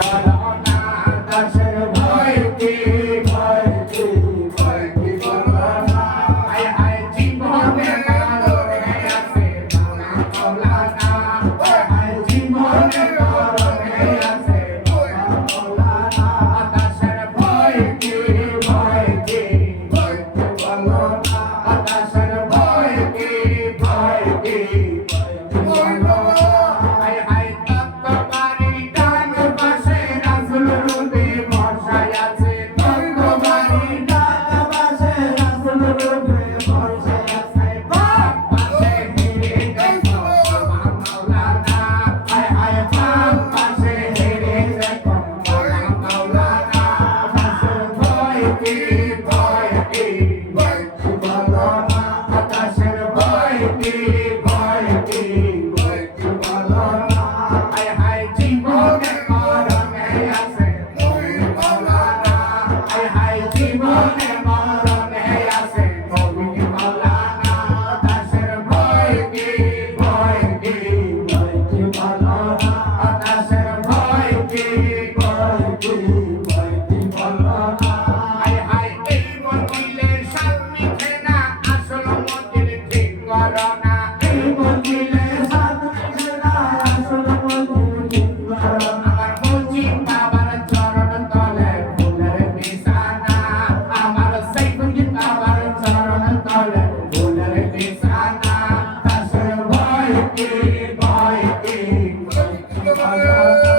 Uh, Amen. Música